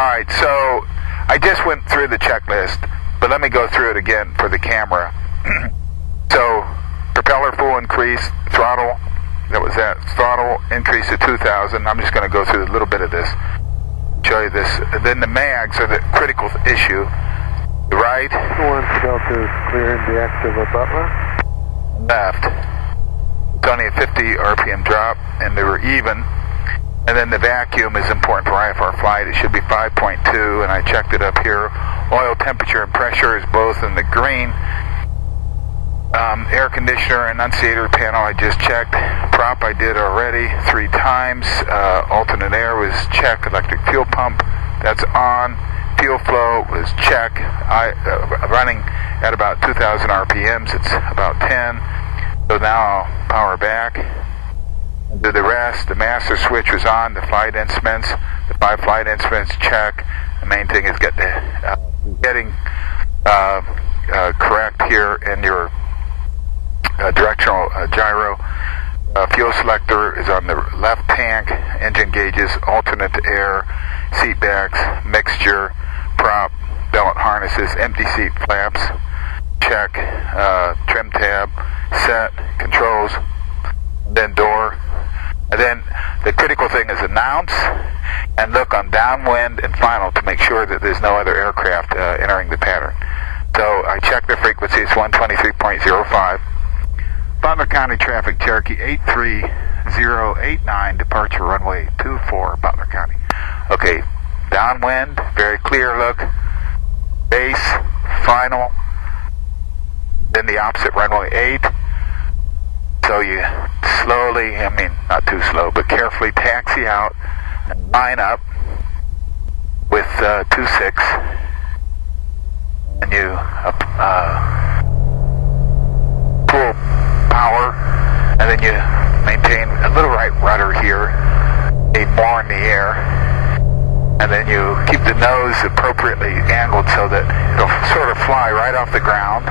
All right, so I just went through the checklist, but let me go through it again for the camera. So, propeller full increase, throttle, that was that. Throttle increase to 2,000. I'm just going to go through a little bit of this, show you this. And then the mags are the critical issue. The right. One Delta is clearing the active of Butler. Left. It's only a 50 RPM drop, and they were even. And then the vacuum is important for IFR flight. It should be 5.2, and I checked it up here. Oil temperature and pressure is both in the green. Air conditioner and enunciator panel I just checked. Prop I did already 3 times. Alternate air was check. Electric fuel pump, that's on. Fuel flow was check. Running at about 2,000 RPMs. It's about 10. So now I'll power back. Do the rest. The master switch was on. The flight instruments, the 5 flight instruments, check. The main thing is getting correct here in your directional gyro. Fuel selector is on the left tank. Engine gauges, alternate air, seat backs, mixture, prop, belt harnesses, empty seat flaps, check. Trim tab, set, controls, then door. And then the critical thing is announce and look on downwind and final to make sure that there's no other aircraft entering the pattern. So I checked the frequency, it's 123.05. Butler County traffic, Cherokee 83089, departure runway 24, Butler County. Okay, downwind, very clear look, base, final, then the opposite runway 8. So you slowly, not too slow, but carefully taxi out and line up with 26, and you full power, and then you maintain a little right rudder here, need more in the air, and then you keep the nose appropriately angled so that it'll sort of fly right off the ground.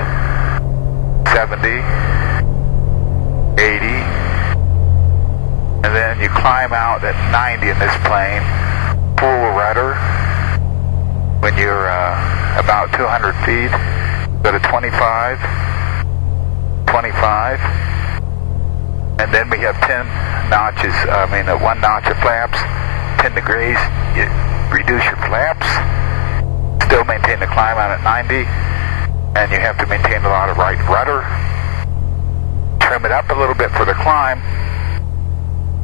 70. 80, and then you climb out at 90 in this plane, full rudder. When you're about 200 feet, go to 25, 25, and then we have 10 notches, 1 notch of flaps, 10 degrees, you reduce your flaps, still maintain the climb out at 90, and you have to maintain a lot of right rudder. Trim it up a little bit for the climb,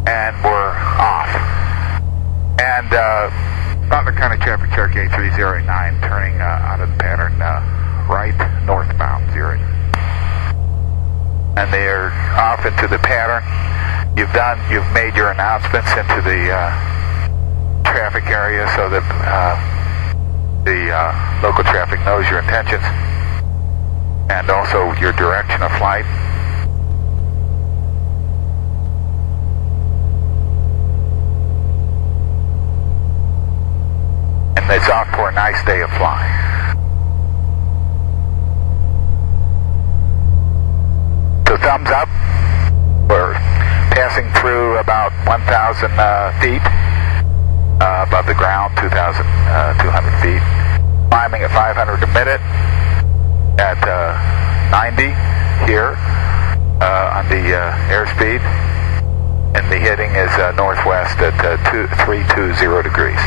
and we're off. And Butler County traffic, Cherokee 83089, turning out of the pattern right northbound 0. And they're off into the pattern. You've made your announcements into the traffic area so that the local traffic knows your intentions and also your direction of flight. And it's off for a nice day of flying. So thumbs up. We're passing through about 1,000 feet above the ground, 2,200 feet. Climbing at 500 a minute at 90 here on the airspeed. And the heading is northwest at 320 degrees.